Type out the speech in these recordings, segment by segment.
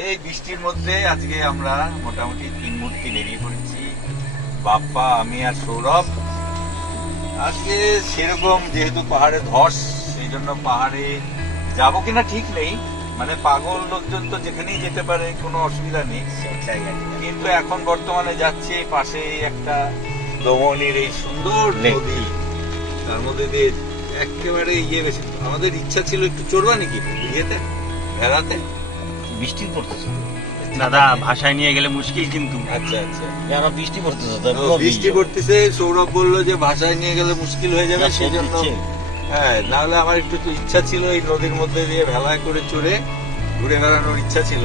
এই বৃষ্টির মধ্যে আজকে আমরা মোটামুটি 3 মূর্তি বেরিয়ে পড়েছি, বাপ্পা, আমি আর সৌরভ। আজকে সেরকম যেহেতু পাহাড়ে ধস, সেই জন্য পাহাড়ে যাবো কিনা ঠিক নেই, মানে পাগল লোকজন তো যেখানেই যেতে পারে, কোনো অসুবিধা নেই। কিন্তু এখন বর্তমানে যাচ্ছে পাশে একটা দমনের এই সুন্দর নদী, তার মধ্যে দিয়ে একেবারে বেশি। আমাদের ইচ্ছা ছিল একটু চড়বা নাকি ইয়েতে, ভেড়াতে। বৃষ্টি পড়তেছে দাদা, ভাষায় নিয়ে গেলে মুশকিল কিন্তু। আচ্ছা আচ্ছা, যারা বৃষ্টি পড়তেছে, বৃষ্টি পড়তেছে, সৌরভ বললো যে ভাষায় নিয়ে গেলে মুশকিল হয়ে যাবে, সেই জন্য হ্যাঁ, নাহলে আমার একটু ইচ্ছা ছিল এই নদীর মধ্যে দিয়ে ভেলায় করে চড়ে ঘুরে বেড়ানোর ইচ্ছা ছিল।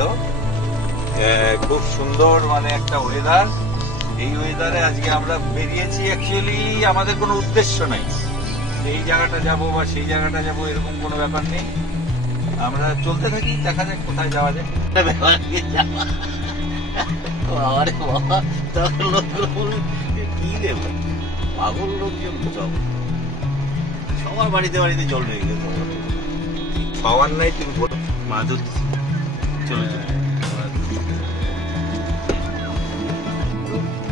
খুব সুন্দর মানে একটা ওয়েদার, এই ওয়েদারে আজকে আমরা বেরিয়েছি। অ্যাকচুয়ালি আমাদের কোনো উদ্দেশ্য নাই, এই জায়গাটা যাব বা সেই জায়গাটা যাব এরকম কোনো ব্যাপার নেই। আমরা চলতে থাকি, দেখা যাক কোথায় যাওয়া যায়। পাগল লোকজন সবার বাড়িতে বাড়িতে জল হয়ে গেছে, পাওয়ার নাই। তুমি মাছ ধরতেছি, চলো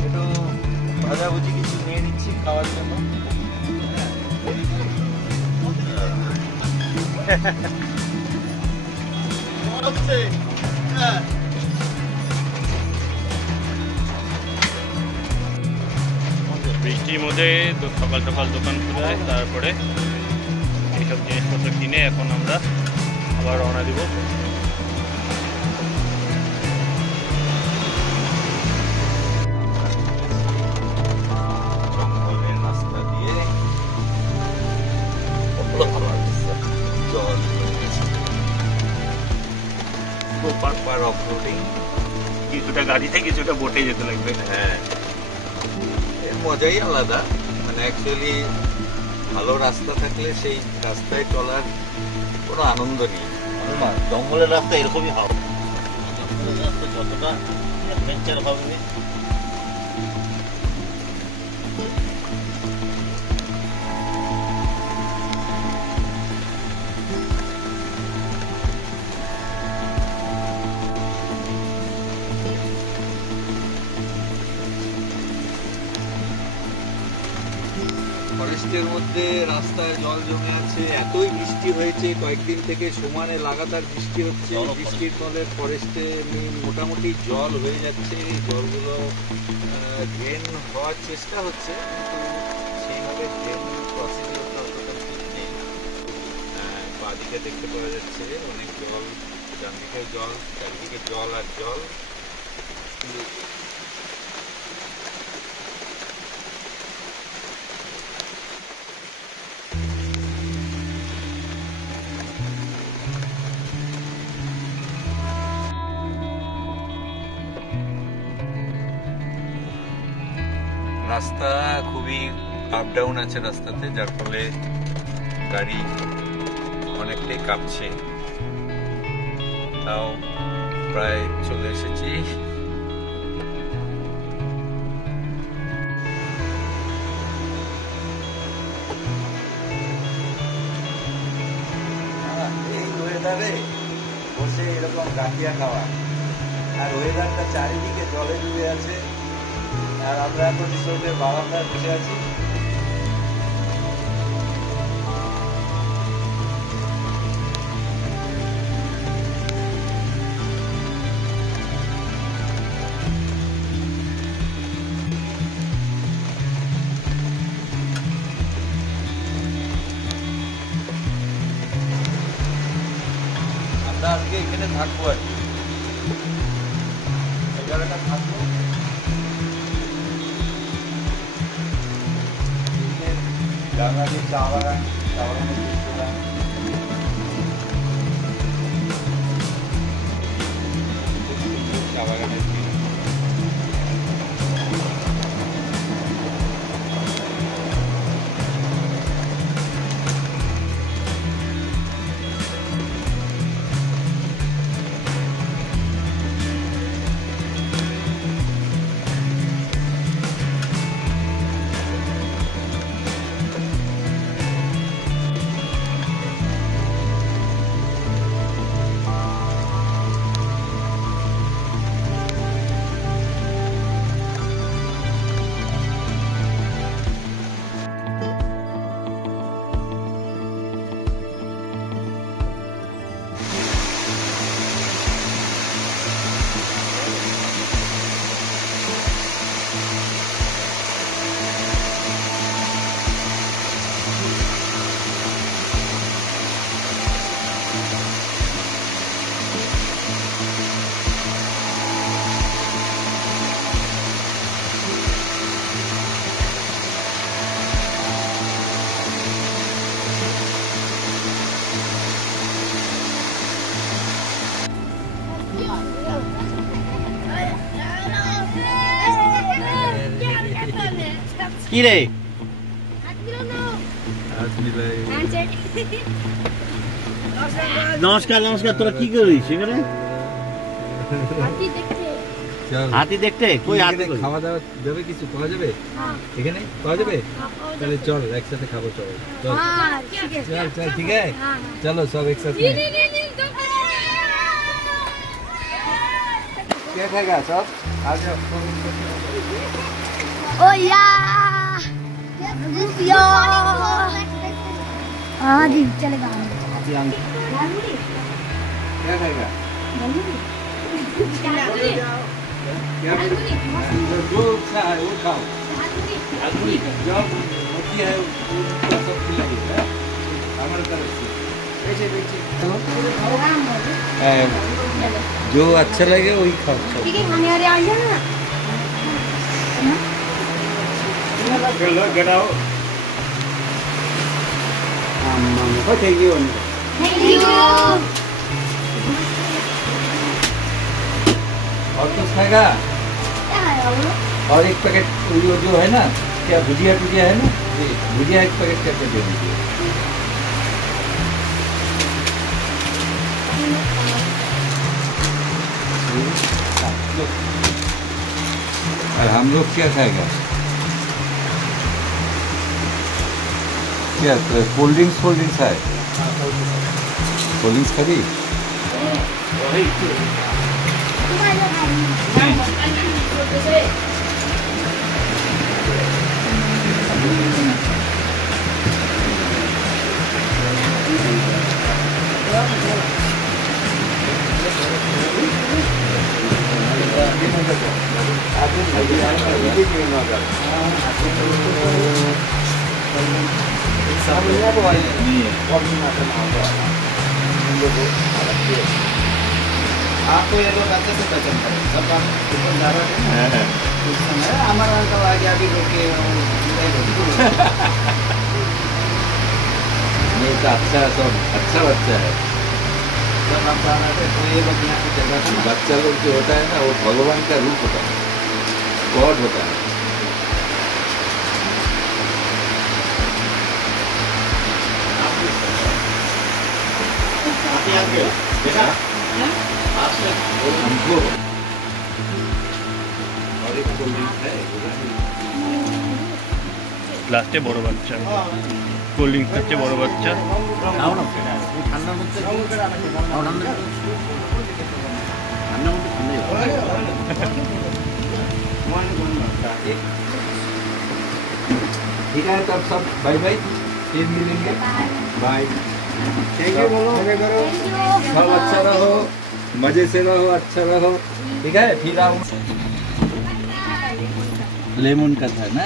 একটু ভাজাভুজি কিছু নিয়ে নিচ্ছি খাওয়ার জন্য। বৃষ্টির মধ্যে সকাল সকাল দোকান খুলে, তারপরে এইসব জিনিসপত্র কিনে এখন আমরা আবার রওনা দিব। জঙ্গলের রাস্তা দিয়ে জল অফরোডিং, কিছুটা গাড়িতে কিছুটা বোটে যেতে লাগবে। হ্যাঁ, এর মজাই আলাদা। মানে অ্যাকচুয়ালি ভালো রাস্তা থাকলে সেই রাস্তায় চলার কোনো আনন্দ নেই। জঙ্গলের রাস্তা এরকমই হবে, জঙ্গলের রাস্তা যতটা অ্যাডভেঞ্চার হবে। ফরেস্টের মধ্যে রাস্তায় জল জমে আছে, এতই বৃষ্টি হয়েছে কয়েকদিন থেকে, সমানে লাগাতার বৃষ্টি হচ্ছে। বৃষ্টির ফলে ফরেস্টে মোটামুটি জল হয়ে যাচ্ছে। জলগুলো ড্রেন হওয়ার চেষ্টা হচ্ছে, কিন্তু সেইভাবে ড্রেন প্রসিডিওরটা অতটা ঠিক নেই। বাঁদিকে দেখতে পাওয়া যাচ্ছে অনেক জল, ডান দিকেও জল, চারিদিকে জল আর জল। রাস্তা খুবই আপ ডাউন আছে রাস্তাতে, যার ফলে গাড়ি অনেকটাই কাঁপছে। তাও প্রায় চলে এসেছি। এই ওয়েদারে বসে এরকম গাঠিয়া খাওয়া, আর ওয়েদারটা চারিদিকে জলে ডুবে আছে, আর আমরা এখন রিসোর্টের বারান্দায় বসে আছি। আমরা আজকে এখানে থাকবো আর কি, এই জায়গাটা থাকবো। বাঙালি চা বাগান, চা বাগানের দৃশ্যটা চা বাগানের কি রে নমস্কার নমস্কার, তোরা কি করিস সেখানে? হাতি দেখতে? কই হাতি? খাওয়া দাওয়া যাবে, কিছু পাওয়া যাবে এখানে? পাওয়া যাবে? তাহলে চল একসাথে খাবো। চল চল চল চল, ঠিক আছে চলো সব একসাথে। क्या खाएगा सब? आ जाओ। ओ या हाँ जी चलेगा। क्या खाएगा? क्या जो अच्छा है वो खाओ। जो होती है वो सब खिलाइए हमारे तरफ से। जो अच्छा लगे वही खाओ। ठीक है खाने वाले आ जाना। गड़ाओ। Thank you. Thank you. और कुछ खाएगा? क्या है वो? और एक पैकेट वो जो है ना, क्या भुजिया टुजिया है ना, भुजिया एक पैकेट करके दे दीजिए। और हम लोग क्या खाएगा? क्या कोल्ड ड्रिंक्स है? कोल्ड ड्रिंक्स खाली? आपको ये लोग अच्छे से पहचान करें, सब आप दुकानदार है कुछ समय हमारा अंकल आ गया अभी लोग नहीं तो अच्छा, सब अच्छा बच्चा है। जब आप जाना थे तो ये लोग यहाँ की जगह था ना। बच्चा लोग जो होता है ना, वो भगवान का रूप होता है, गॉड होता है। हमको और एक कोल्ड ड्रिंक है লাস্টে বড় বাচ্চা, কোল্ড ড্রিঙ্কস খাচ্ছে বড় বাচ্চা। খাও না ঠান্ডা মধ্যে খাও, ঠান্ডা ঠান্ডা মধ্যে ठीक है। तब सब बाय बाय, फिर मिलेंगे। बाय। थैंक यू बोलो। सब अच्छा रहो, मजे से रहो, अच्छा रहो, ठीक है। फिर आओ। लेमन का था ना?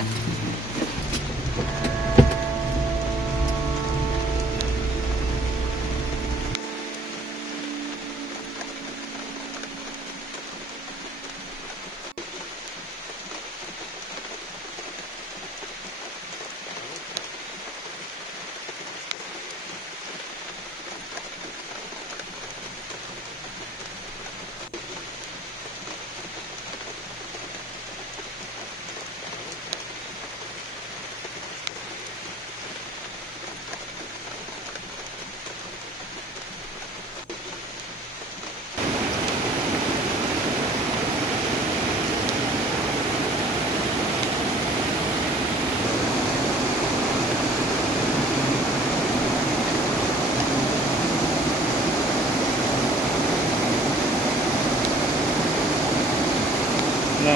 না